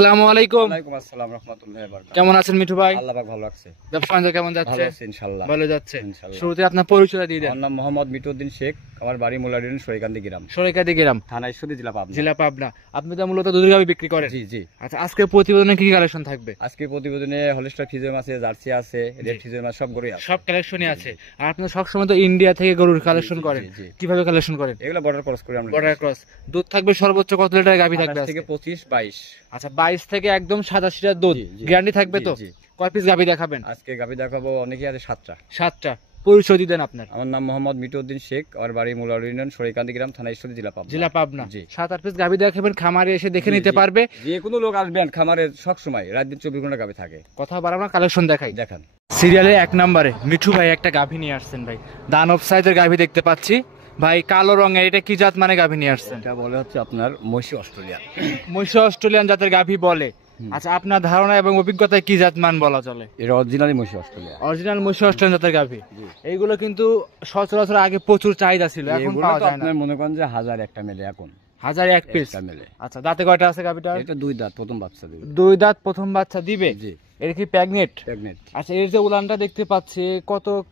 আসসালামু আলাইকুম। ওয়ালাইকুম আসসালাম রাহমাতুল্লাহি ওয়া বারাকাতুহু। কেমন আছেন মিঠু ভাই? আল্লাহ পাক ভালো রাখছে। ব্যবসা বাণিজ্য কেমন যাচ্ছে? ভালো আছে ইনশাআল্লাহ। ভালো যাচ্ছে। ইনশাআল্লাহ। শুরুতে আপনার পরিচয় দিয়ে দেন। আমার নাম মোহাম্মদ মিটুউদ্দিন শেখ। আমার বাড়ি মোল্লাডিন সরিকান্দি গ্রাম, সরাইকাদি গ্রাম, থানা ঈশ্বরদী, জেলা পাবনা। জেলা পাবনা। আপনি তো মূলত দুধের গাভী বিক্রি করেন? জি জি। আচ্ছা, আজকে প্রতিবেদনে কি কি কালেকশন থাকবে? আজকে প্রতিবেদনে হলিস্টার ফিজিয়াম আছে, জার্সি আছে, রেড ফিজিয়াম আছে, সব গরুই আছে। সব কালেকশনই আছে। আর আপনি সবসময় তো ইন্ডিয়া থেকে গরুর কালেকশন করেন, জি। কিভাবে কালেকশন করেন? এগুলো বর্ডার ক্রস করে আমরা। Border cross. দুধ থাকবে সর্বোচ্চ কত লিটার গাভী থাকবে? 28 থেকে 25 22। আচ্ছা, 22 থেকে একদম 27 লিটার দুধ জি। গ্যারান্টি থাকবে তো? জি। কয় পিস গাভী দেখাবেন? আজকে গাভী দেখাবো অনেকেই আছে 7টা। 7টা। পরিচয় দিয়ে দেন আপনার। আমার নাম মোহাম্মদ মিটুউদ্দিন শেখ। আমার বাড়ি মোল্লাডিন সরিকান্দি গ্রাম, থানা ঈশ্বরদী, জেলা পাবনা। জেলা পাবনা। জি। 7-8 পিস গাভী দেখাবেন, খামারে এসে দেখে নিতে পারবে। যে কোনো লোক আসবেন খামারে, সব সময় রাত দিন 24 ঘন্টা গাভী থাকে। কথা বাড়াবো না, কালেকশন দেখাই। দেখান। সিরিয়ালে 1 নম্বরে মিঠু ভাই একটা গাভী নিয়ে আসছেন ভাই। দানব সাইজের গাভী দেখতে পাচ্ছি ভাই, কালো রঙের। এটা কি জাত মানে গাভী নিয়ে আসছেন? এটা বলে হচ্ছে আপনার মহিষী অস্ট্রেলিয়া। মহিষ অস্ট্রেলিয়ান জাতের গাভী বলে। আচ্ছা, আপনার ধারণা এবং অভিজ্ঞতায় কি জাত মান বলা চলে? এটা অরিজিনালি মহিষী অস্ট্রেলিয়া। অরিজিনাল মহিষ অস্ট্রেলিয়ান জাতের গাভী। এইগুলো কিন্তু সচরাচর আগে প্রচুর চাহিদা ছিল, এখন এগুলো পাওয়া তো যায় না। আপনার মনে করেন যে 1000 একটা মেলে এখন। 1001 পিস একটা মেলে। আচ্ছা, দাঁতে কয়টা আছে গাভীটা? এটা 2 দাঁত, প্রথম বাচ্চা দিবে। 2 দাঁত, প্রথম বাচ্চা দিবে। জি। এটা কি প্রেগনেন্ট? প্রেগনেন্ট। আচ্ছা, এর যে উলানটা দেখতে পাচ্ছি,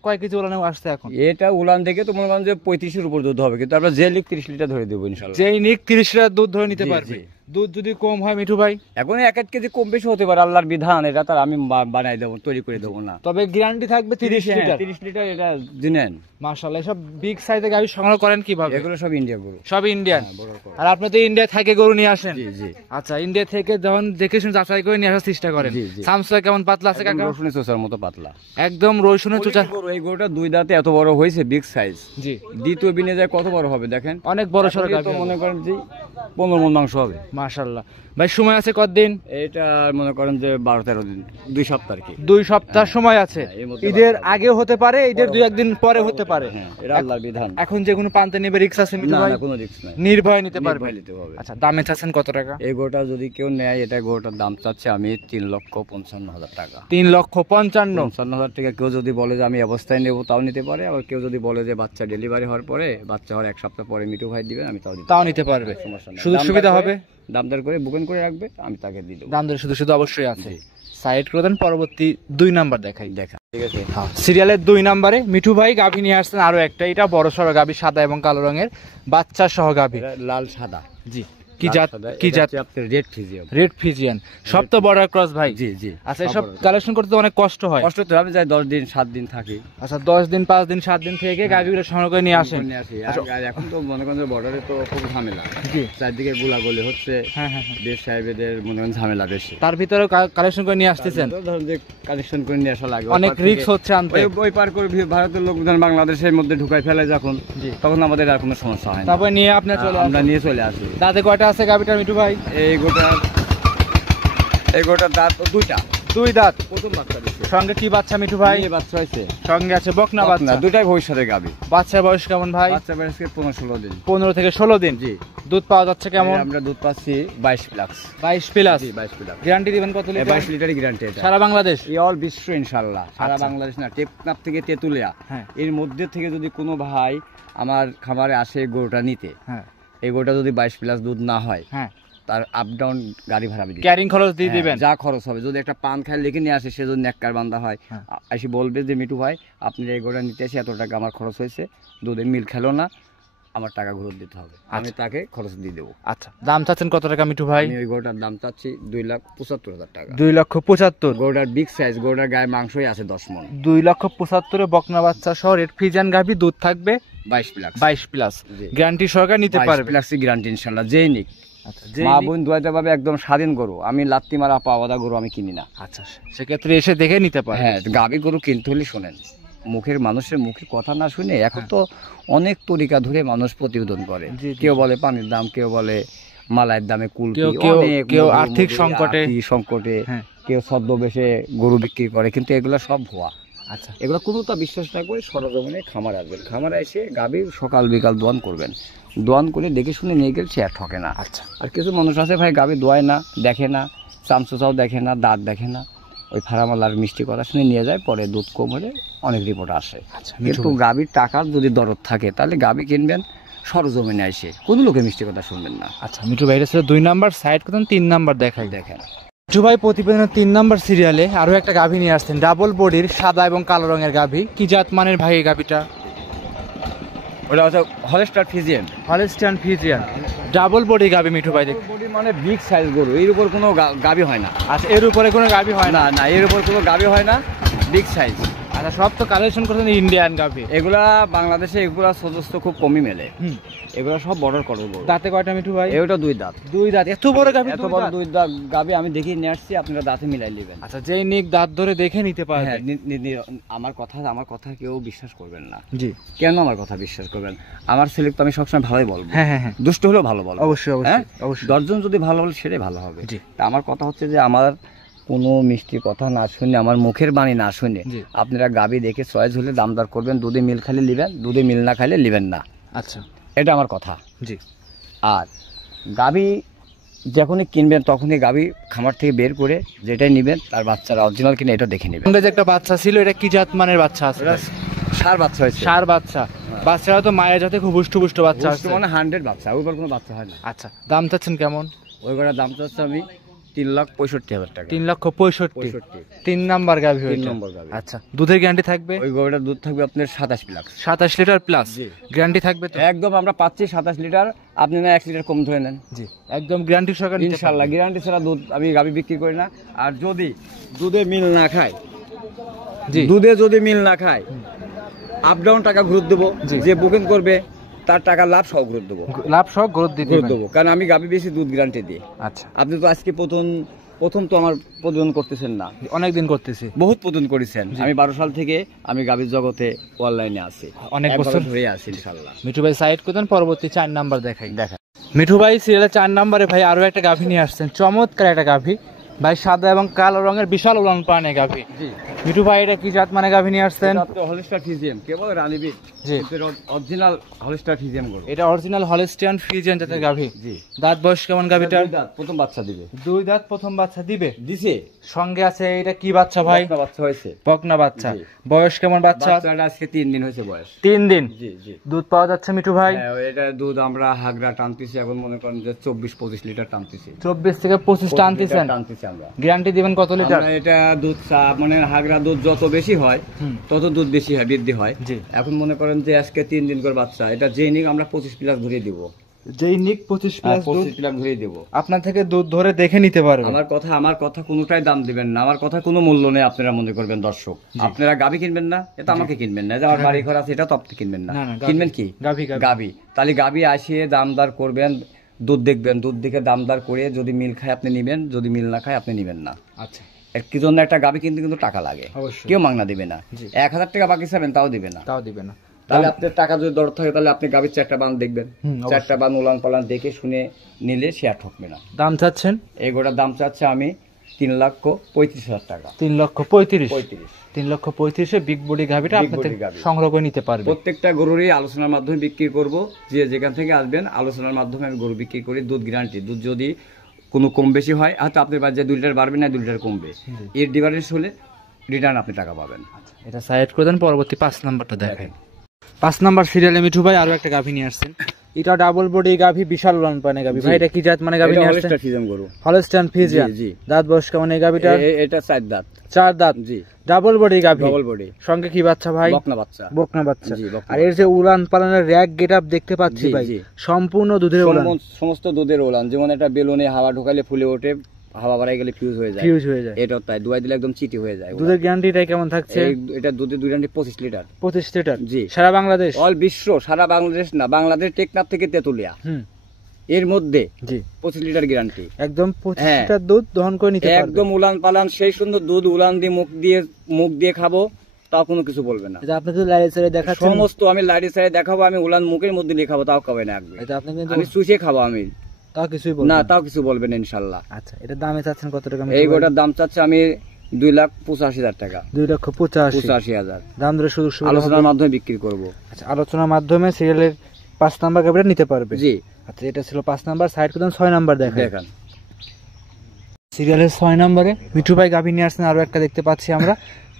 কয় কেজি উলানে আসছে এখন? এটা উলান থেকে তো মনে করেন যে 35 এর উপর দুধ হবে, কিন্তু আমরা যে লিক 30 লিটার ধরে দেবো ইনশাআল্লাহ। যেই নিক 30 লিটার দুধ ধরে নিতে জি, পারবে। জি। দুধ যদি কম হয় মিঠু ভাই, এখন 1-1 কেজি কম বেশি হতে পারে, আল্লাহর বিধান। এটা তার আমি বানাই দেবো, তৈরি করে দেবো না। তবে গ্যারান্টি থাকবে 30 লিটার। 30 লিটার এটা দিনেন। মাশাআল্লাহ। সব বিগ সাইজের গাভী সংগ্রহ করেন কিভাবে? এগুলো সব ইন্ডিয়া গরু। সব ইন্ডিয়ান। হ্যাঁ, বড় করে। আর আপনি তো ইন্ডিয়া থেকে গরু নিয়ে আসেন? জি জি। আচ্ছা, ইন্ডিয়া থেকে যখন দেখে শুনে যাচাই করে নিয়ে আসার চেষ্টা করেন। জি, জি। সামসা কেমন পাতলা আছে কাকা? রসুনের চোষার মতো পাতলা। একদম রসুনের চোচা। এই গরুটা 2 দাঁতে এত বড় হয়েছে, বিগ সাইজ। জি। দ্বিতীয় বিনে যায় কত বড় হবে দেখেন। অনেক বড় সড় এখন গাভী তো মনে করেন যে 15 মণ মাংস হবে। মাশাআল্লাহ। ভাই সময় আছে কতদিন? এটা মনে করেন যে 12-13 দিন, 2 সপ্তাহ আর কি। 2 সপ্তাহ সময় আছে। হ্যাঁ, এর মধ্যে ঈদের বাচ্চা আগেও হতে পারে, ঈদের 2-1 দিন পরে হতে পারে। হ্যাঁ, এটা আল্লাহর বিধান। এখন যে কোনো পান্তে নেবে রিস্ক আছে মিঠু না ভাই? না, কোনো রিস্ক নাই, নির্ভয় নিতে পারবে। নির্ভয়ে নিতে হবে। আচ্ছা, দামে চাচ্ছেন কত টাকা? এই গরুটা যদি কেউ নেয়, এটা গরুটার দাম চাচ্ছে আমি 3,55,000 টাকা। 3,55,000। 55,000 টাকা। কেউ যদি বলে যে আমি অবস্থায় নেবো, তাও নিতে পারে। আবার কেউ যদি বলে যে বাচ্চা ডেলিভারি হওয়ার পরে, বাচ্চা হওয়ার 1 সপ্তাহ পরে মিঠু ভাই দিবেন, আমি তাও নিতে পারবে। সমস্যা নাই। সুযোগ সুবিধা হবে। দামদার করে বুকিং করে রাখবে, আমি তাকে দিয়ে দেবো। দাম দর শুধু শুধু অবশ্যই আছে। জি। সাইড করে দেন, পরবর্তী 2 নাম্বার দেখাই। দেখা ঠিক আছে। হ্যাঁ, সিরিয়ালের 2 নম্বরে মিঠু ভাই গাভী নিয়ে আসছেন আরো একটা। এটা বড় সড়ো গাভী, সাদা এবং কালো রঙের বাচ্চা সহ গাভী। এটা লাল সাদা। জি। কি জাত? কি জাত? Red Friesian. Red Friesian. সব তো বর্ডার ক্রস ভাই। জি জি। আচ্ছা, এসব কালেকশন করতে তো অনেক কষ্ট হয়। কষ্ট তো আমি যাই 10 দিন 7 দিন থাকি। আচ্ছা, 10 দিন 5 দিন 7 দিন থেকে গাভীগুলো সংগ্রহ করে নিয়ে আসেন। নিয়ে আসি। আর এখন তো মনে করেন যে বর্ডারে তো খুব ঝামেলা। জি। চারদিকে গোলাগুলি হচ্ছে। হ্যাঁ হ্যাঁ হ্যাঁ। দেশ সাহেবদের মনে করেন ঝামেলা বেশি। তার ভিতরে কালেকশন করে নিয়ে আসতেছেন। ধরেন যে কালেকশন করে নিয়ে আসা লাগে, অনেক রিস্ক হচ্ছে আনতে। ওই পার করে ভারতের লোক ধরেন বাংলাদেশের মধ্যে ঢুকাই ফেলে যখন, জি। তখন আমাদের আর কোনো সমস্যা হয় না। তারপর নিয়ে আপনি চলে আমরা আসেন। নিয়ে চলে আসি। দাঁতে কয়টা আছে গাভীটা মিঠু ভাই? এই গোটার দাঁত 2টা। 2 দাঁত। প্রথম বাচ্চা দিচ্ছে। সঙ্গে কি বাচ্চা মিঠু ভাই? এই বাচ্চা হয়েছে। সঙ্গে আছে বকনা বাচ্চা। 2টাই ভবিষ্যতের গাভী। বাচ্চার বয়স কেমন ভাই? বাচ্চা বয়স 15-16 দিন। 15 থেকে 16 দিন। জি। দুধ পাওয়া যাচ্ছে কেমন? আমরা দুধ পাচ্ছি 22 প্লাস। 22 প্লাস। জি, 22 প্লাস। গ্যারান্টি দিবেন কত লিটার? 22 লিটারের গ্যারান্টি এটা। সারা বাংলাদেশ? অল বিশ্ব ইনশাআল্লাহ। সারা আচ্ছা। বাংলাদেশ না, টেকনাফ থেকে তেতুলিয়া, হ্যাঁ। এর মধ্যে থেকে যদি কোনো ভাই আমার খামারে আসে গরুটা নিতে, হ্যাঁ এই গরুটা যদি 22 প্লাস দুধ না হয়, হ্যাঁ, তার আপ ডাউন গাড়ি ভাড়া দিই। ক্যারিং খরচ দিয়ে দিবেন। যা খরচ হবে, যদি একটা পান খায় লিখে নিয়ে আসে, সে যদি নেককার বান্দা হয়, হ্যাঁ। এসে বলবে যে মিঠু ভাই আপনি এই গরুটা নিতে এসে এত টাকা আমার খরচ হয়েছে, দুধে মিল খেলো না, আমার টাকা ঘুরত দিতে হবে। আমি তাকে খরচ দিয়ে দেবো। আচ্ছা, দাম চাচ্ছেন কত টাকা মিঠু ভাই? আমি ওই গরুটার দাম চাচ্ছি 2,75,000 টাকা। 2,75,000। গরুটার বিগ সাইজ, গরুটার গায়ে মাংসই আছে 10 মণ। 2,75,000 বকনা বাচ্চা সহ রেড ফিজিয়ান গাভী, দুধ থাকবে 22 প্লাস। 22 প্লাস। জি। গ্যারান্টি সহকারে নিতে 22 পারবে। প্লাসই গ্যারান্টি ইনশাআল্লাহ। যেই নিক, আচ্ছা, মা বোন দুয়াইতে পাবে, একদম স্বাধীন গরু। আমি লাত্তি মারা পাওয়াদা গরু আমি কিনি না। আচ্ছা, সেক্ষেত্রে এসে দেখে নিতে পারবে। হ্যাঁ, গাভী গরু কিনতে হলে শোনেন, মানুষের মুখে কথা না শুনে, এখন তো অনেক তরিকা ধরে মানুষ প্রতিবেদন করে। জি, জি। কেউ বলে পানির দাম, কেউ বলে মালাইয়ের দামে কুলপি, কেউ আর্থিক সংকটে, হ্যাঁ। কেউ ছদ্মবেশে গরু বিক্রি করে, কিন্তু এগুলো সব ভুয়া। আচ্ছা, এগুলো কোনোটা বিশ্বাস না করে সরজমিনে খামার আসবেন। খামারে এসে গাভীর সকাল বিকাল দোয়ান করবেন। দোয়ান করে দেখে শুনে নিয়ে গেলে সে আর ঠকে না। আচ্ছা। আর কিছু মানুষ আছে ভাই, গাভী দোয়ায় না, দেখে না, চামচুচাও দেখে না, দাঁত দেখে না, ওই ফার্মালার মিষ্টি কথা শুনে নিয়ে যায়, পরে দুধ কম হলে অনেক রিপোর্ট আসে। আচ্ছা, কিন্তু গাভীর টাকার যদি দরদ থাকে, তাহলে গাভী কিনবেন, সরজমিনে আসে, কোনো লোকে মিষ্টি কথা শুনবেন না। আচ্ছা মিঠু ভাই, এটা ছিল 2 নাম্বার, সাইড করতেন 3 নাম্বার দেখাই। দেখেন মিঠু ভাই প্রতিবেদনের 3 নাম্বার সিরিয়ালে আরো একটা গাভী নিয়ে আসছেন, ডাবল বডির সাদা এবং কালো রঙের গাভী। কি জাত মানের ভাই এই গাভীটা? ওটা হচ্ছে Holstein Friesian. Holstein Friesian double body গাভী মিঠু ভাই। বডি মানে বিগ সাইজ গরু, এর উপর কোনো গাভী হয় না। আচ্ছা, এর উপরে কোনো গাভী হয় না? না না, এর উপর কোনো গাভী হয় না, বিগ সাইজ। আচ্ছা, সব তো কালেকশন করছেন ইন্ডিয়ান গাভী। এগুলা বাংলাদেশে এগুলা সদস্য খুব কমই মেলে, এগুলা সব বর্ডার করো গরু। দাঁতে কয়টা মিঠু ভাই? এটা 2 দাঁত। 2 দাঁত? এত বড় গাভী? এত বড় 2 দাঁত গাভী আমি দেখে নিয়ে আসছি, আপনারা দাঁতে মিলাই নেবেন। আচ্ছা, যেই নিক দাঁত ধরে দেখে নিতে পারবে। হ্যাঁ, আমার কথা কেউ বিশ্বাস করবেন না। জি। কেন আমার কথা বিশ্বাস করবেন? আমার ছেলে তো আমি সবসময় ভালোই বলবো। হ্যাঁ হ্যাঁ হ্যাঁ, দুষ্ট হলেও ভালো বলবো। অবশ্যই হ্যাঁ অবশ্যই অবশ্যই। 10 জন যদি ভালো বলে সেটাই ভালো হবে। জি। তা আমার কথা হচ্ছে যে আমার কোনো মিষ্টি কথা না শুনে, আমার মুখের বাণী না শুনে জি। আপনারা গাভী দেখে চয়েস হলে দামদার করবেন। দুধে মিল খাইলে নেবেন, দুধে মিল না খাইলে নেবেন না। আচ্ছা, এটা আমার কথা। জি। আর গাভী যখনই কিনবেন তখনই গাভী খামার থেকে বের করে যেটাই নেবেন তার বাচ্চারা অরিজিনাল কিনে এটা দেখে নেবেন। সঙ্গে যে একটা বাচ্চা ছিল, এটা কি জাত মানের বাচ্চা আছে? এটা সার বাচ্চা হয়েছে। সার বাচ্চা। বাচ্চারা তো মায়ের যাতে খুব হুষ্ট পুষ্ট বাচ্চা আছে। মানে 100 বাচ্চা, ওইবার কোনো বাচ্চা হয় না। আচ্ছা, দাম চাচ্ছেন কেমন? ওইবার দাম চাচ্ছি আমি 3,65,000 টাকা। 3,65,000। 3 নাম্বার গাভী। 3 নম্বর গাভী। আচ্ছা, দুধের গ্যারান্টি থাকবে? ওই গরুটার দুধ থাকবে আপনার 27 প্লাস। 27 লিটার প্লাস জি। গ্যারান্টি থাকবে তো? একদম আমরা পাচ্ছি 27 লিটার, আপনি না 1 লিটার কম ধরে নেন। জি, একদম গ্যারান্টি সহকারে নিতে ইনশাআল্লাহ পারবেন। গ্যারান্টি ছাড়া দুধ আমি গাভী বিক্রি করি না। আর যদি দুধে মিল না খায়, জি। দুধে যদি মিল না খায়, আপ ডাউন টাকা ঘুরত দেবো। জি। যে বুকিং করবে তার টাকা লাভ সহ ঘুরত দেবো। লাভ সহ গ্রোথ দিতে ঘুরত দেবো, কারণ আমি গাভী বেশি দুধ গ্যারান্টি দিই। আচ্ছা, আপনি তো আজকে প্রথম তো আমার প্রযোজন করতেছেন না, অনেক দিন করতেছি। বহুত প্রযোজন করেছেন। আমি 12 সাল থেকে আমি গাভীর জগতে অনলাইনে আছি, অনেক বছর ধরে আছি ইনশাআল্লাহ। মিঠু ভাই সাইড করতেন, পরবর্তী 4 নাম্বার দেখাই। দেখা মিঠু ভাই সিরিয়ালে 4 নাম্বারে ভাই আরো একটা গাভী নিয়ে আসছেন, চমৎকার একটা গাভী ভাই, সাদা এবং কালো রঙের বিশাল উলান পানে গাভী। জি। মিঠু ভাই, এটা কি জাত মানে গাভী নিয়ে আসছেন? হলস্টার ফিজিয়াম, কেবল রানীবিট। জি। অরিজিনাল হলস্টার ফিজিয়াম গরু। এটা অরিজিনাল হলস্টিয়ান ফ্রিজিয়ান জাতের গাভী। জি। দাঁত বয়স কেমন গাভীটার? 2 দাঁত, প্রথম বাচ্চা দিবে। 2 দাঁত, প্রথম বাচ্চা দিবে। দিছে। সঙ্গে আছে এটা কি বাচ্চা ভাই? একটা বাচ্চা হয়েছে। বকনা বাচ্চা। জি। বয়স কেমন বাচ্চা? বাচ্চাটা আজকে 3 দিন হয়েছে বয়স। 3 দিন। জি জি। দুধ পাওয়া যাচ্ছে মিঠু ভাই? হ্যাঁ, এটা দুধ আমরা হাগরা টানতেছি, এখন মনে করেন যে 24-25 লিটার টানতেছি। 24 থেকে 25 টানতেছেন। টানতেছি আমরা। গ্যারান্টি দিবেন কত লিটার? আমরা এটা দুধ মানে হাগরা দুধ যত বেশি হয় তত দুধ বেশি হয়, বৃদ্ধি হয়। জি। এখন মনে করেন যে আজকে 3 দিন করে বাচ্চা, এটা যে নিক আমরা 25 প্লাস ধরে দিব। যেই নিক 25 প্লাস দুধ 25 প্লাস ধরে দিব। আপনার থেকে দুধ ধরে দেখে নিতে পারবেন। আমার কথা কোনোটাই দাম দিবেন না, আমার কথা কোনো মূল্য নেই। আপনারা মনে করবেন দর্শক, আপনারা গাভী কিনবেন না, এটা আমাকে কিনবেন না। যে আমার বাড়ি ঘর আছে এটা তো আপনি কিনবেন না। না, না, কিনবেন কি? গাভী। গাভী। তাহলে গাভী আসিয়ে দামদার করবেন, দুধ দেখবেন, দুধ দেখে দামদার করে যদি মিল খায় আপনি নেবেন, যদি মিল না খায় আপনি নেবেন না। আচ্ছা, কি জন্য একটা গাভী কিনতে কিন্তু টাকা লাগে, অবশ্যই। কেউ মাগনা দিবে না। 1000 টাকা বাকি চাবেন তাও দিবে না। তাও দিবে না। তাহলে আপনার টাকা যদি দরকার থাকে তাহলে আপনি গাভীর 4টা বান দেখবেন, অবশ্যই। 4টা বান উলান পালান দেখে শুনে নিলে সে আর ঠকবে না। দাম চাচ্ছেন? এই গোটার দাম চাচ্ছে আমি 3,35,000 টাকা। 3,35,000। 35। 3,35,000 বিগ বডি গাভীটা Big আপনাদের body গাভী। সংগ্রহ করে নিতে পারবে। প্রত্যেকটা গরুরই আলোচনার মাধ্যমে বিক্রি করব। যে যেখান থেকে আসবেন আলোচনার মাধ্যমে আমি গরু বিক্রি করি। দুধ গ্যারান্টি, দুধ যদি কোনো কম বেশি হয় হয়তো আপনার বাড়িতে 2 লিটার বাড়বে না, 2 লিটার কমবে, এর ডিফারেন্স হলে রিটার্ন আপনি টাকা পাবেন। এটা সাইড করে দেন, পরবর্তী 5 নাম্বারটা দেখেন। 5 নাম্বার সিরিয়ালে মিঠু ভাই আরো একটা গাভী নিয়ে আসছেন, এটা ডাবল বডি গাভী, বিশাল উলান পানে গাভী। ভাই এটা কি জাত মানে গাভী নিয়ে আসছেন? হলস্টার ফিজিয়াম গরু। Holstein Friesian. জি। দাঁত বয়স কেমন এই গাভীটার? এটা 4 দাঁত। 4 দাঁত। জি। ডাবল বডি গাভী। Double body. সঙ্গে কি বাচ্চা ভাই? বকনা বাচ্চা। বকনা বাচ্চা। জি, বকনা আর এর যে উলান পালানের র‍্যাক গেটআপ দেখতে পাচ্ছি জি, ভাই, জি। সম্পূর্ণ দুধের উলান। সমস্ত দুধের উলান, যেমন একটা বেলুনে হাওয়া ঢোকালে ফুলে ওঠে, হাওয়া বাড়াই গেলে ফিউজ হয়ে যায়। ফিউজ হয়ে যায়। এটা তাই দুয়াই দিলে একদম চিটি হয়ে যায়। দুধের গ্যারান্টিটা কেমন থাকছে? এটা দুধের গ্যারান্টি 25 লিটার। 25 লিটার। জি। সারা বাংলাদেশ? অল বিশ্ব, সারা বাংলাদেশ না, বাংলাদেশ টেকনাফ থেকে তেতুলিয়া এর মধ্যে জি 25 লিটার গ্যারান্টি। একদম 25 হ্যাঁ। লিটার দুধ দহন করে নিতে পারবে। একদম উলান পালান সেই সুন্দর দুধ, উলান দিয়ে মুখ দিয়ে খাবো তাও কোনো কিছু বলবে না। এটা আপনি তো লাইট সাইডে দেখাচ্ছেন। সমস্ত আমি লাইটের সাইডে দেখাবো, আমি উলান মুখের মধ্যে দিয়ে খাবো তাও খাবে না একবার। এটা আপনি কিন্তু আমি চুষে খাবো, আমি তাও কিছুই বলবেন না, তাও কিছু বলবেন ইনশাআল্লাহ। আচ্ছা, এটা দামে চাচ্ছেন কত টাকা? এই গোটার দাম চাচ্ছে আমি 2,85,000 টাকা। 2,85,000 দাম ধরে সুযোগ সুবিধা আলোচনার মাধ্যমে বিক্রি করব। আচ্ছা, আলোচনার মাধ্যমে সিরিয়ালের 5 নাম্বার গাভীটা নিতে পারবে। জি। আচ্ছা, এটা ছিল 5 নাম্বার, সাইড করে 6 নাম্বার দেখেন। সিরিয়ালের 6 নম্বরে মিঠু ভাই গাভী নিয়ে আসছেন, আরো একটা দেখতে পাচ্ছি আমরা,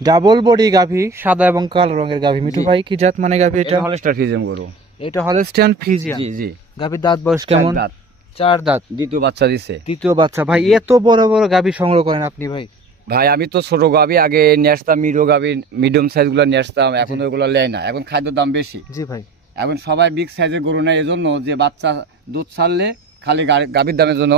ডাবল বডি গাভী, সাদা এবং কালো রঙের গাভী। মিঠু ভাই কি জাত মানে গাভী এটা? হলস্টার ফিজিয়াম গরু। এটা হলস্টিয়ান ফ্রিজিয়ান। জি জি। গাভীর দাঁত বয়স কেমন? 4 দাঁত। 4 দাঁত। দ্বিতীয় বাচ্চা দিছে। তৃতীয় বাচ্চা। ভাই এত বড় বড় গাভী সংগ্রহ করেন আপনি ভাই? ভাই আমি তো ছোট গাভী আগে নিয়ে আসতাম, মিরো গাভী মিডিয়াম সাইজ গুলো নিয়ে আসতাম, এখন ওইগুলো নেয় না, এখন খাদ্যের দাম বেশি। জি ভাই। এখন সবাই বিগ সাইজের গরু নেয়, এজন্য যে বাচ্চা দুধ ছাড়লে খালি গাভীর দামের জন্য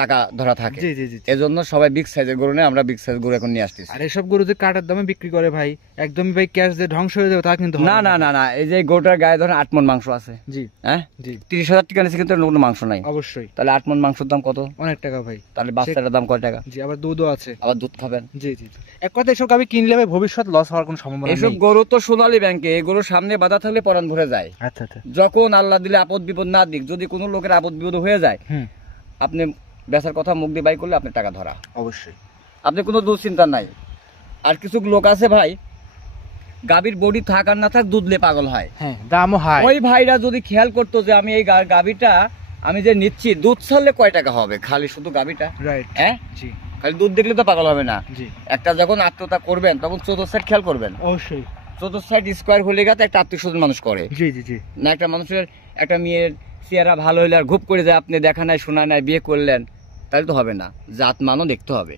টাকা ধরা থাকে। জি জি জি। এজন্য সবাই বিগ সাইজের গরু নেয়, আমরা বিগ সাইজ গরু এখন নিয়ে আসতেছি। আর এসব গরু যে কাটার দামে বিক্রি করে ভাই, একদমই ভাই ক্যাশ দিয়ে ধ্বংস হয়ে যাবে তা কিন্তু না না না না, এই যে গরুটার গায়ে ধরেন 8 মণ মাংস আছে। জি হ্যাঁ জি। 30,000 টাকা নিচে কিন্তু কোনো মাংস নাই। অবশ্যই। তাহলে 8 মণ মাংসের দাম কত? অনেক টাকা ভাই। তাহলে বাচ্চাটার দাম কয় টাকা? জি, আবার দুধও আছে। আবার দুধ খাবেন। জি জি জি। এক কথা এসব গাভী কিনলে ভাই ভবিষ্যৎ লস হওয়ার কোনো সম্ভাবনা নেই। এসব গরু তো সোনালী ব্যাংকে, এই গরুর সামনে বাধা থাকলে পরান ভরে যায়। আচ্ছা আচ্ছা। যখন আল্লাহ দিলে আপদ বিপদ না দিক, যদি কোনো লোকের আপদ বিপদ হয়ে যায়, আপনি বেচার কথা মুখ দিয়ে বাই করলে আপনি টাকা ধরা। অবশ্যই। আপনি কোনো দুশ্চিন্তা নাই। আর কিছু লোক আছে ভাই, গাভীর বডি থাক আর না থাক দুধলে পাগল হয়। হ্যাঁ, দামও হাই। ওই ভাইরা যদি খেয়াল করতো যে আমি এই গাভীটা আমি যে নিচ্ছি দুধ ছাড়লে কয় টাকা হবে, খালি শুধু গাভীটা, রাইট। হ্যাঁ জি। খালি দুধ দেখলে তো পাগল হবে না। জি। একটা যখন আত্মীয়তা করবেন তখন 14 সাইড খেয়াল করবেন। অবশ্যই। 14 সাইড স্কোয়ার হলে গেছে একটা আত্মীয় স্বজন মানুষ করে। জি জি জি। না একটা মানুষের একটা মেয়ের চেহারা ভালো হইলে আর ঘুপ করে যায়, আপনি দেখা নাই শোনা নাই বিয়ে করলেন, তাহলে তো হবে না, জাত মানও দেখতে হবে।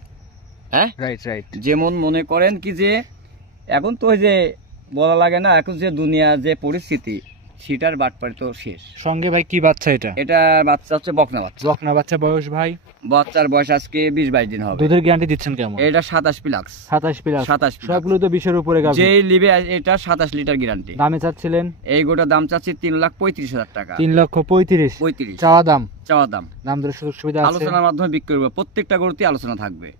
হ্যাঁ রাইট রাইট। যেমন মনে করেন কি যে এখন তো ওই যে বলা লাগে না, এখন যে দুনিয়া যে পরিস্থিতি সেটার বাটপাড়ি তো শেষ। সঙ্গে ভাই কি বাচ্চা এটা? এটা বাচ্চা হচ্ছে বকনা বাচ্চা। বকনা বাচ্চা। বয়স ভাই? বাচ্চার বয়স আজকে 20-22 দিন হবে। দুধের গ্যারান্টি দিচ্ছেন কেমন? এটা 27 প্লাস। 27 প্লাস। 27 প্লাস। সবগুলো তো 20 এর উপরে গাভী। যেই লিবে এটা 27 লিটার গ্যারান্টি। দামে চাচ্ছিলেন? এই গোটা দাম চাচ্ছি 3,35,000 টাকা। 3,35,000 35 চাওয়া দাম। চাওয়া দাম। দাম দরের সুযোগ সুবিধা আছে? আলোচনার মাধ্যমে বিক্রি করবে, প্রত্যেকটা গরুতে আলোচনা থাকবে।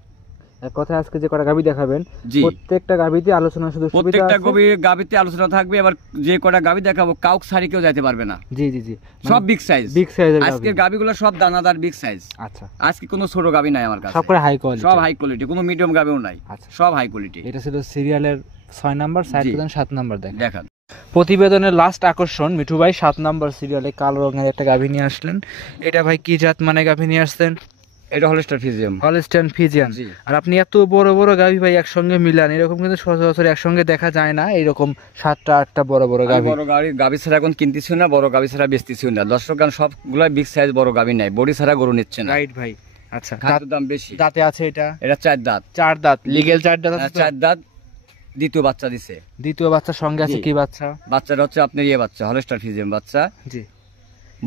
এক কথা আজকে যে কটা গাভী দেখাবেন জি। প্রত্যেকটা গাভীতে আলোচনার সুযোগ সুবিধা প্রত্যেকটা আছে। গাভীতে আলোচনা থাকবে। এবার যে কটা গাভী দেখাবো কাউক সারি কেউ যাইতে পারবে না। জি জি জি। সব বিগ সাইজ। বিগ সাইজের গাভী। আজকের গাভীগুলো সব দানাদার বিগ সাইজ। আচ্ছা। আজকে কোনো ছোট গাভী নাই আমার কাছে। সব করে হাই কোয়ালিটি। সব হাই কোয়ালিটি, কোনো মিডিয়াম গাভীও নাই। আচ্ছা। সব হাই কোয়ালিটি। এটা ছিল সিরিয়ালের 6 নাম্বার, সাইড প্রদান 7 নাম্বার দেখান। প্রতিবেদনের লাস্ট আকর্ষণ মিঠু ভাই 7 নাম্বার সিরিয়ালে কালো রঙের একটা গাভী নিয়ে আসলেন। এটা ভাই কি জাত মানে গাভী নিয়ে আসছেন? এটা হলস্টার ফ্রিজিয়ান। Holstein Friesian. জি। আর আপনি এত বড় বড় গাভী ভাই একসঙ্গে মিলান, এরকম কিন্তু সচরাচর একসঙ্গে দেখা যায় না, এরকম 7টা 8টা বড় বড় গাভী। বড় গাভী ছাড়া এখন কিনতেছি না, বড় গাভী ছাড়া বেচতেছি না। দর্শক গান সবগুলো বিগ সাইজ বড় গাভী নাই, বডি ছাড়া গরু নিচ্ছে না। রাইট ভাই। আচ্ছা। খাদ্যের দাম বেশি। দাঁতে আছে এটা? এটা 4 দাঁত। 4 দাঁত। লিগ্যাল 4 দাঁত আছে? 4 দাঁত। দ্বিতীয় বাচ্চা দিছে। দ্বিতীয় বাচ্চার সঙ্গে আছে জি। কি বাচ্চা? বাচ্চাটা হচ্ছে আপনার বাচ্চা, হলস্টার ফ্রিজিয়ান বাচ্চা। জি।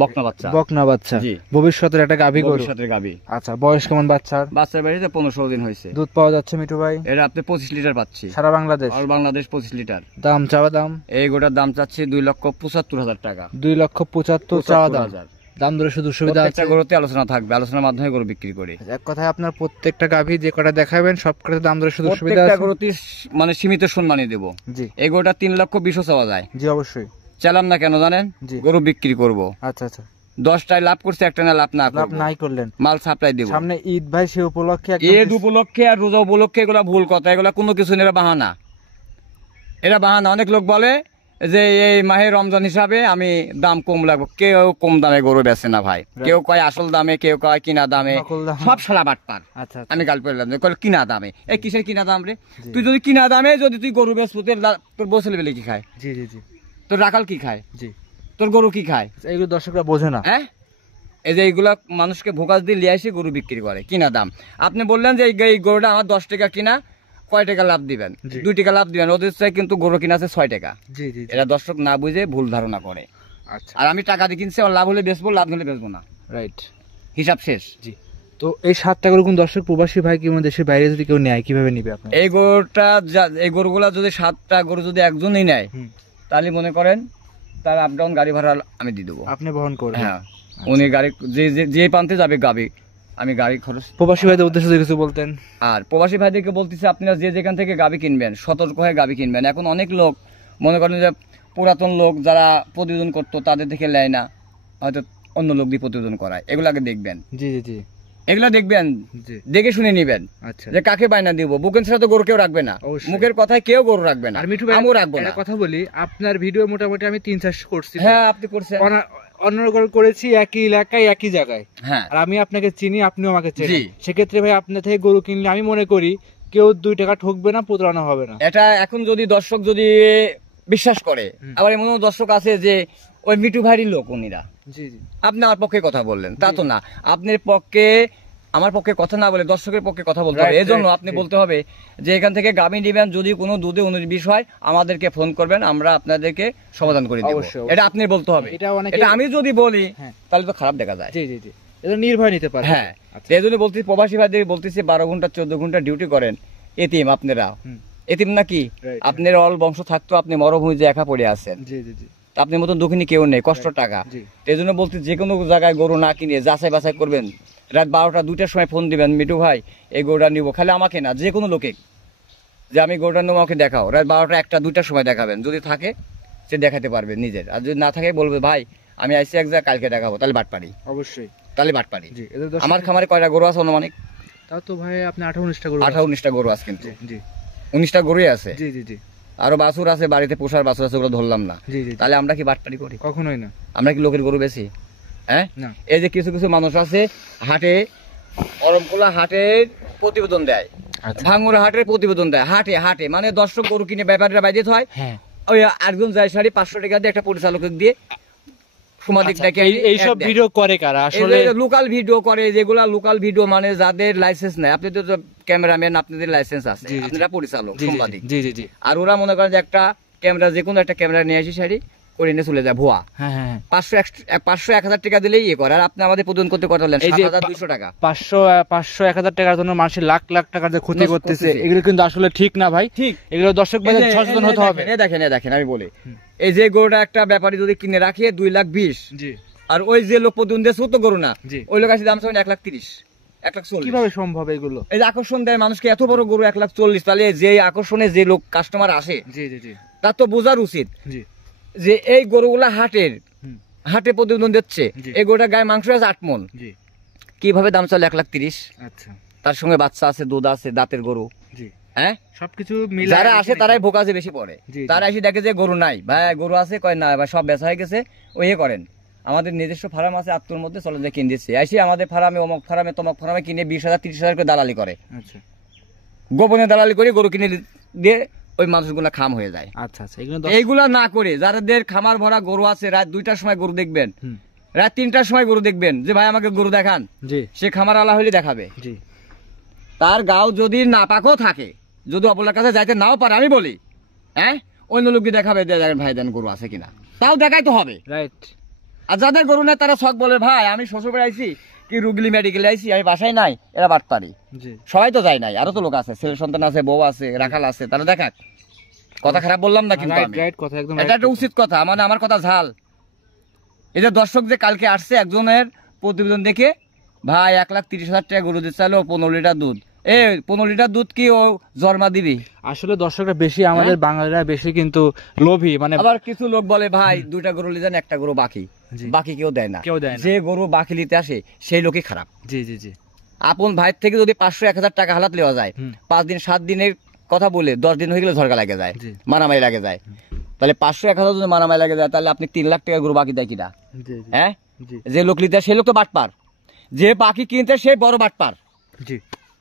বকনা বাচ্চা। বকনা বাচ্চা। জি। ভবিষ্যতের একটা গাভী গরু। ভবিষ্যতের গাভী। আচ্ছা, বয়স কেমন বাচ্চার? বাচ্চার বাড়িতে 15-16 দিন হয়েছে। দুধ পাওয়া যাচ্ছে মিঠু ভাই? এটা আপনি 25 লিটার পাচ্ছি। সারা বাংলাদেশ? All Bangladesh 25 litre. দাম চাওয়া দাম? এই গোটার দাম চাচ্ছি 2,75,000 টাকা। 2,75,000 চাওয়া দাম। 75,000। দাম দরে সুযোগ সুবিধা আছে? প্রত্যেকটা গরুতে আলোচনা থাকবে, আলোচনার মাধ্যমে গরু বিক্রি করি। এক কথায় আপনার প্রত্যেকটা গাভী যে কটা দেখাবেন সব কটাতে দাম দরে সুযোগ সুবিধা প্রত্যেকটা আছে? গরুতে মানে সীমিত সম্মানী দেব। জি এই গরুটা 3,20,000 চাওয়া যায়। জি অবশ্যই। চালাম না কেন জানেন? জি। গরু বিক্রি করব। আচ্ছা আচ্ছা। 10টায় লাভ করছে, একটা না লাভ না লাভ করব। নাই করলেন? মাল সাপ্লাই দেব। সামনে ঈদ ভাই, সে উপলক্ষে ঈদ উপলক্ষে আর রোজা উপলক্ষে এগুলা ভুল কথা, এগুলা কোনো কিছু নেই, এরা বাহানা। এরা বাহানা। অনেক লোক বলে যে এই মাহে রমজান হিসাবে আমি দাম কম লাগবে, কেউ কম দামে গরু বেচে না ভাই। কেউ কয় আসল দামে, কেউ কয় কিনা দামে, নকল দামে। সব শালা বাটপার। আচ্ছা আচ্ছা। আমি গাল পেলাম কিনা দামে। এই কিসের কিনা দাম রে? তুই যদি কিনা দামে যদি তুই গরু বেচবো, তোর বসে বেলে কি খায়? জি জি জি। তোর রাখাল কি খায়? জি। তোর গরু কি খায়? এইগুলো দর্শকরা বোঝে না। হ্যাঁ, এই যে এইগুলা মানুষকে ভোকাস দিয়ে লিয়ে এসে গরু বিক্রি করে কিনা দাম। আপনি বললেন যে এই গরুটা আমার 10 টাকা কিনা, কয় টাকা লাভ দিবেন? 2 টাকা লাভ দিবেন। ওদের চাই কিন্তু গরু কিনা আছে 6 টাকা। জি জি। এরা দর্শক না বুঝে ভুল ধারণা করে। আচ্ছা। আর আমি টাকা দিয়ে কিনছি, আমার লাভ হলে বেচবো, লাভ হলে বেচবো না, রাইট। হিসাব শেষ। জি। তো এই 7টা গরু কোন দর্শক প্রবাসী ভাই কি দেশের বাইরে যদি কেউ নেয় কিভাবে নিবে আপনার? এই গরুগুলা যদি 7টা গরু যদি একজনই নেয়, তাহলে মনে করেন তার আপ ডাউন গাড়ি ভাড়া আমি দিয়ে দেবো। আপনি বহন করবেন? হ্যাঁ। উনি গাড়ি যে প্রান্তে যাবে গাবি, আমি গাড়ি খরচ। প্রবাসী ভাইদের উদ্দেশ্যে যদি কিছু বলতেন? আর প্রবাসী ভাইদেরকে বলতেছি, আপনারা যে যেখান থেকে গাবি কিনবেন সতর্ক হয়ে গাবি কিনবেন। এখন অনেক লোক মনে করেন যে পুরাতন লোক যারা প্রতিবেদন করতো তাদের থেকে নেয় না, হয়তো অন্য লোক দিয়ে প্রতিবেদন করায়। এগুলো আগে দেখবেন। জি জি জি। এগুলো দেখবেন, দেখে শুনে নিবেন। আচ্ছা। যে কাকে বায়না দিব। বুকের ছাড়া তো গরু কেউ রাখবে না, মুখের কথায় কেউ গরু রাখবে না। আর মিঠু ভাই আমিও রাখবো না। কথা বলি, আপনার ভিডিও মোটামুটি আমি 3-4 করছি। হ্যাঁ, আপনি করছেন। অন্য করেছি একই এলাকায় একই জায়গায়। হ্যাঁ। আর আমি আপনাকে চিনি, আপনিও আমাকে চেনেন। জি। সেক্ষেত্রে ভাই আপনার থেকে গরু কিনলে আমি মনে করি কেউ 2 টাকা ঠকবে না, প্রতারণা হবে না। এটা এখন যদি দর্শক যদি বিশ্বাস করে, আবার এমন দর্শক আছে যে ওই মিঠু ভাইয়েরই লোক উনিরা। জি জি আপনি আমার পক্ষে কথা বললেন, তা তো না, আপনার পক্ষে আমার পক্ষে কথা না বলে দর্শকের পক্ষে কথা বলতে হবে। এই জন্য আপনি বলতে হবে যে এখান থেকে গাভী নেবেন, যদি কোনো দুধে 19-20 হয় আমাদেরকে ফোন করবেন, আমরা আপনাদেরকে সমাধান করে দেব। এটা আপনি বলতে হবে। এটা আমি যদি বলি তাহলে তো খারাপ দেখা যায়। জি জি জি, এটা নির্ভয় নিতে পারে। হ্যাঁ, এই জন্য বলতেছি প্রবাসী ভাইদের বলতেছি 12 ঘন্টা 14 ঘন্টা ডিউটি করেন, এতিম আপনারা, এতিম নাকি আপনার অল বংশ থাকতো, আপনি মরুভূমি যে একা পড়ে আছেন। জি জি জি, আপনার মতন দক্ষিণী কেউ নেই, কষ্ট টাকা। এই জন্য বলতে যে কোনো জায়গায় গরু না কিনে যাচাই বাছাই করবেন, রাত 12টা 2টার সময় ফোন দিবেন, মিঠু ভাই এই গরুটা নিবো, খালি আমাকে না যে কোনো লোকে, যে আমি গরুটা নেবো আমাকে দেখাও, রাত 12টা 1টা 2টার সময় দেখাবেন, যদি থাকে সে দেখাতে পারবে নিজের, আর যদি না থাকে বলবে ভাই আমি আইসি এক জায়গায় কালকে দেখাবো, তাহলে বাটপাড়ি। অবশ্যই তাহলে বাটপাড়ি। আমার খামারে কয়টা গরু আছে অনুমানিক? তাও তো ভাই আপনি 18-19টা গরু, 18-19টা গরু আছে, কিন্তু জি 19টা গরুই আছে। জি জি জি, আরো বাছুর আছে বাড়িতে, পোষার বাছুর আছে, ওগুলো ধরলাম না। তাহলে আমরা কি বাটপাড়ি করি? কখনোই না। আমরা কি লোকের গরু বেশি? হ্যাঁ, এই যে কিছু কিছু মানুষ আছে হাটে, অরমকুলা হাটের প্রতিবেদন দেয়, ভাঙ্গুরা হাটের প্রতিবেদন দেয়, হাটে হাটে মানে দর্শক গরু কিনে ব্যাপারীরা বাইরে হয়, ওই একজন যায় 550 টাকা দিয়ে একটা পরিচালক দিয়ে এইসব ভিডিও করে কারা? আসলে লোকাল ভিডিও করে, যেগুলা লোকাল ভিডিও মানে যাদের লাইসেন্স নাই। আপনি তো ক্যামেরাম্যান, আপনাদের লাইসেন্স আছে, আপনারা পরিচালক সাংবাদিক। জি জি জি, আর ওরা মনে করেন যে একটা ক্যামেরা, যে কোনো একটা ক্যামেরা নিয়ে আসি শাড়ি করে নিয়ে চলে যায় ভুয়া। 500-1000 টাকা দিলেই ইয়ে করে। আর আপনি আমাদের প্রদান করতে কথা বললেন 7200 টাকা, 500-1000 টাকার জন্য মানুষ লাখ লাখ টাকার যে ক্ষতি করতেছে, এগুলো কিন্তু আসলে ঠিক না ভাই। ঠিক, এগুলো দর্শক ভাই সচেতন হতে হবে। দেখেন আমি বলি, এই যে গরুটা একটা ব্যাপারী যদি কিনে রাখে 2,20,000, জি, আর ওই যে লোক প্রতিদিন দেশ তো গরু না, ওই লোক আসে দাম 1,30,000, 1,40,000। কিভাবে সম্ভব এগুলো? এই যে আকর্ষণ দেয় মানুষকে, এত বড় গরু 1,40,000, তাহলে যে আকর্ষণে যে লোক কাস্টমার আসে, জি জি জি, তার তো বোঝার উচিত যে এই গরুগুলা হাটে প্রতিবেদন দিচ্ছে, এই গরুটা গায়ে মাংস আছে 8 মণ, কিভাবে দাম চলে 1,30,000? আচ্ছা, তার সঙ্গে বাচ্চা আছে, দুধ আছে, দাঁতের গরু, হ্যাঁ, সবকিছু মিলে যারা আসে তারাই ভোকাজে বেশি পড়ে। তারা এসে দেখে যে গরু নাই, ভাই গরু আছে, কয় না ভাই সব বেচা হয়ে গেছে, ওই করেন। আমাদের নিজস্ব ফার্ম আছে আত্মর মধ্যে, চলে যায় কিনে দিচ্ছে, আসি আমাদের ফার্মে অমক ফার্মে তমক ফার্মে কিনে 20,000-30,000 করে দালালি করে। আচ্ছা, গোপনে দালালি করে গরু কিনে দিয়ে ওই মানুষগুলা খাম হয়ে যায়। আচ্ছা আচ্ছা, এইগুলা না করে যাদের খামার ভরা গরু আছে, রাত 2টার সময় গরু দেখবেন, রাত 3টার সময় গরু দেখবেন, যে ভাই আমাকে গরু দেখান, সে খামার আলা হইলে দেখাবে। তার গাও যদি না পাকও থাকে, যদি অপলার কাছে যাইতে নাও পারে, আমি বলি হ্যাঁ, অন্য লোককে দেখাবে, দেখেন ভাই দেন গরু আছে কিনা, তাও দেখাইতে হবে। রাইট। আর যাদের গরু নেই তারা শখ বলে, ভাই আমি শ্বশুর আইছি কি রুগলি মেডিকেলে আইছি, আমি বাসায় নাই, এরা বাটপারি। সবাই তো যায় নাই, আরো তো লোক আছে, ছেলে সন্তান আছে, বউ আছে, রাখাল আছে, তারা দেখাক। কথা খারাপ বললাম না, কিন্তু এটা একটা উচিত কথা, মানে আমার কথা ঝাল। এই যে দর্শক যে কালকে আসছে, একজনের প্রতিবেদন দেখে ভাই 1,30,000 টাকা গরু দিতে চাইলো, 15 লিটার দুধ, 15 লিটার দুধ কি ও জন্মা দিবি? আসলে দর্শকরা বেশি, আমাদের বাঙালিরা বেশি কিন্তু লোভী। মানে আবার কিছু লোক বলে ভাই 2টা গরু নিয়ে যান, একটা গরু বাকি কেউ দেয় না। যে গরু বাকি নিতে আসে সেই লোকই খারাপ। জি জি জি, আপন ভাইয়ের থেকে যদি 500-1000 টাকা হালাত নেওয়া যায়, 5 দিন 7 দিনের কথা বলে 10 দিন হয়ে গেলে ঝরকা লাগে যায়, মারামারি লাগে যায়, তাহলে 500-1000 যদি মারামারি লাগে যায়, তাহলে আপনি 3 লাখ টাকা গরু বাকি দেয় কিনা? হ্যাঁ, যে লোক নিতে সেই লোক তো বাটপার, যে বাকি কিনতে সে বড় বাটপার। জি,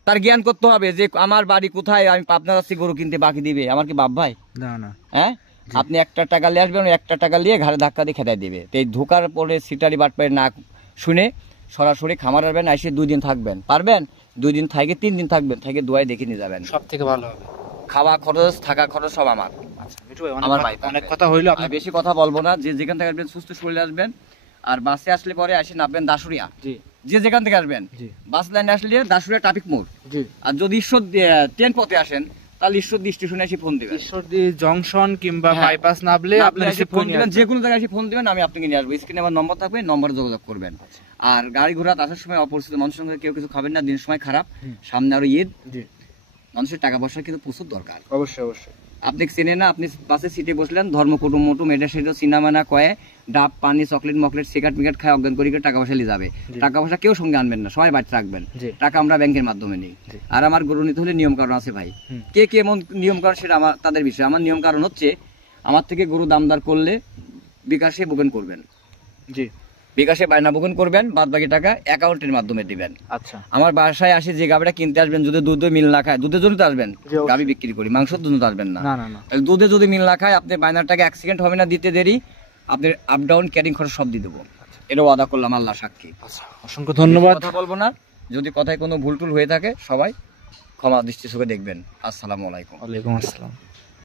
তার জ্ঞান করতে হবে যে আমার বাড়ি কোথায়, আমি পাবনার আসছি, গরু কিনতে বাকি দিবে, আমার কি বাপ ভাই? না না। হ্যাঁ, আপনি 1 টাকা নিয়ে আসবেন, 1 টাকা নিয়ে ঘাড়ে ধাক্কা দিয়ে খেদাই দিবে। তো এই ধোকার পরে সিটারি বাটপাড়ি না শুনে সরাসরি খামার আসবেন, এসে 2 দিন থাকবেন, পারবেন 2 দিন থাকে 3 দিন থাকবেন, থেকে দোয়াই দেখে নিয়ে যাবেন, সব থেকে ভালো হবে। খাওয়া খরচ, থাকা খরচ সব আমার। আচ্ছা মিঠু ভাই, অনেক কথা হইলো, আপনি বেশি কথা বলবো না। যে যেখান থেকে আসবেন সুস্থ শরীরে আসবেন, আর বাসে আসলে পরে আসে নামবেন দাসুরিয়া। জি, যে যেখান থেকে আসবেন বাস লাইনে আসলে দাসুরিয়া ট্রাফিক মোড়। জি, আর যদি ঈশ্বর ট্রেন পথে আসেন তাহলে ঈশ্বরদী স্টেশনে এসে ফোন দিবেন, ঈশ্বরদী জংশন কিংবা বাইপাস নামলে আপনি এসে ফোন দিবেন, যে কোনো জায়গায় এসে ফোন দিবেন, আমি আপনাকে নিয়ে আসবো। স্ক্রিনে আমার নম্বর থাকবে, নম্বরে যোগাযোগ করবেন। আর গাড়ি ঘোড়া আসার সময় অপরিচিত মানুষের সঙ্গে কেউ কিছু খাবেন না, দিন সময় খারাপ, সামনে আরো ঈদ, মানুষের টাকা পয়সা কিন্তু প্রচুর দরকার। অবশ্যই অবশ্যই। আপনি চেনে না, আপনি বাসে সিটে বসলেন, ধর্ম কুটুম মুটুম এটা সেটা সিনেমানা কয়ে ডাব পানি চকলেট মকলেট সিগারেট মিগারেট খায় অজ্ঞান করে টাকা পয়সা নিয়ে যাবে। টাকা পয়সা কেউ সঙ্গে আনবেন না, সবাই বাড়িতে রাখবেন, টাকা আমরা ব্যাংকের মাধ্যমে নিই। আর আমার গরু নিতে হলে নিয়ম কারণ আছে ভাই, কে কে এমন নিয়ম কারণ সেটা আমার তাদের বিষয়। আমার নিয়ম কারণ হচ্ছে, আমার থেকে গরু দামদার করলে বিকাশে বুকিং করবেন। জি, বিকাশে বায়না বুকিং করবেন, বাদ বাকি টাকা অ্যাকাউন্টের মাধ্যমে দিবেন। আচ্ছা, আমার বাসায় আসে যে গাবিটা কিনতে আসবেন, যদি দুধে মিল না খায়, দুধের জন্য তো আসবেন, গাবি বিক্রি করি, মাংসের জন্য তো আসবেন না। দুধে যদি মিল না খায়, আপনি বায়নার টাকা 1 সেকেন্ড হবে না দিতে দেরি, আপনার আপ ডাউন ক্যারিং খরচ সব দিয়ে দেবো, এটাও আদা করলাম আল্লাহ সাক্ষী। অসংখ্য ধন্যবাদ। কথা বলবো না, যদি কথায় কোনো ভুল টুল হয়ে থাকে সবাই ক্ষমা দৃষ্টি চোখে দেখবেন। আসসালামু আলাইকুম। ওয়ালাইকুম আসসালাম।